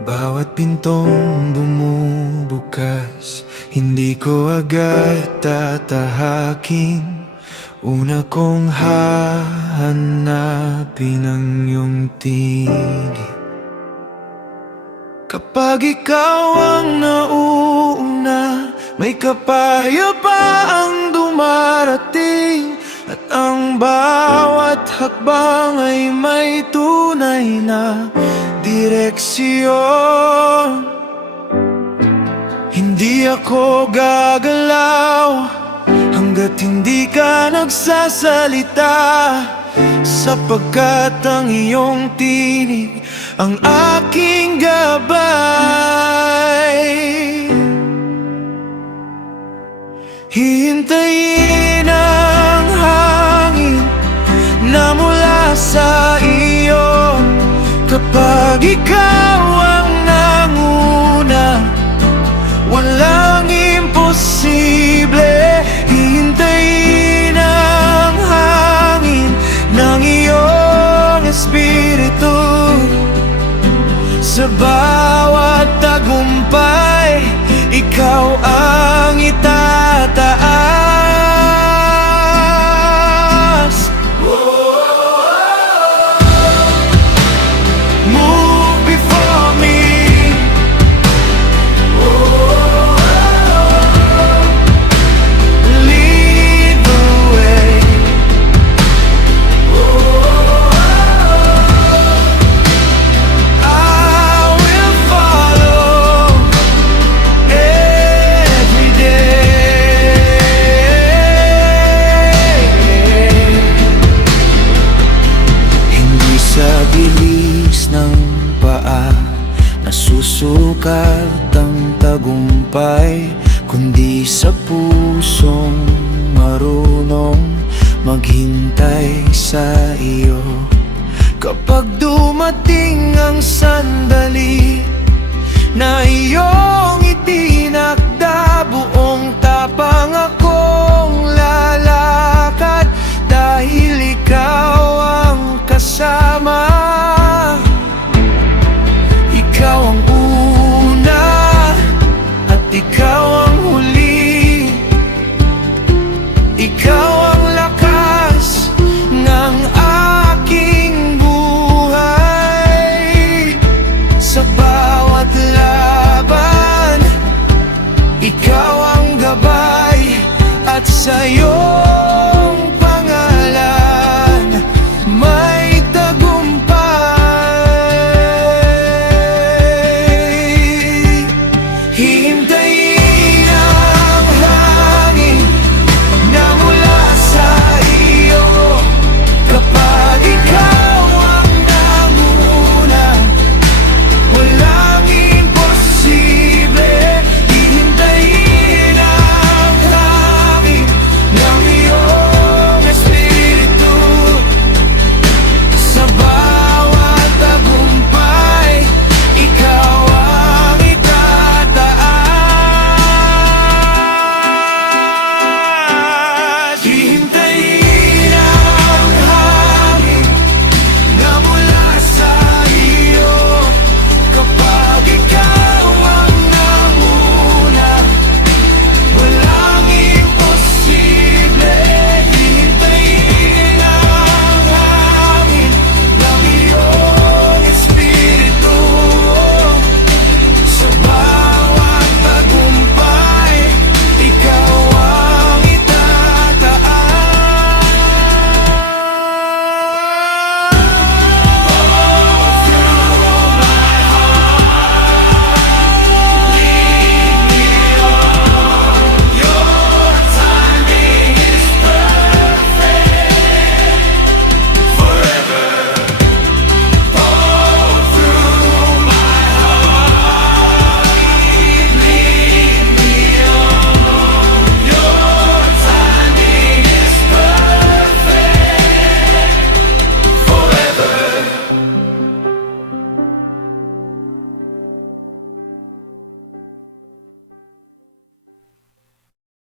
Bawat pintong bumubukas, hindi ko agad tatahakin. Una kong hahanapin ang iyong tinig. Kapag ikaw ang nauuna, may kapayapaang dumarating. At ang bawat hakbang ay may tunay na direksyon. Hindi ako gagalaw hanggat hindi ka nagsasalita, sapagkat ang iyong tinig ang aking gabay. Hihintayin ang hangin na mula sa iyo. Kapag ikaw ang nanguna, walang imposible. Hihintayin ang hangin ng iyong espiritu. Sa bawat tagumpay, ikaw ang itataas. Move before me. Lead the way. I will follow every day. Hindi sa bilis ng paa nasusukat ang tagumpay, kundi sa pusong marunong maghintay sa iyo. Kapag dumating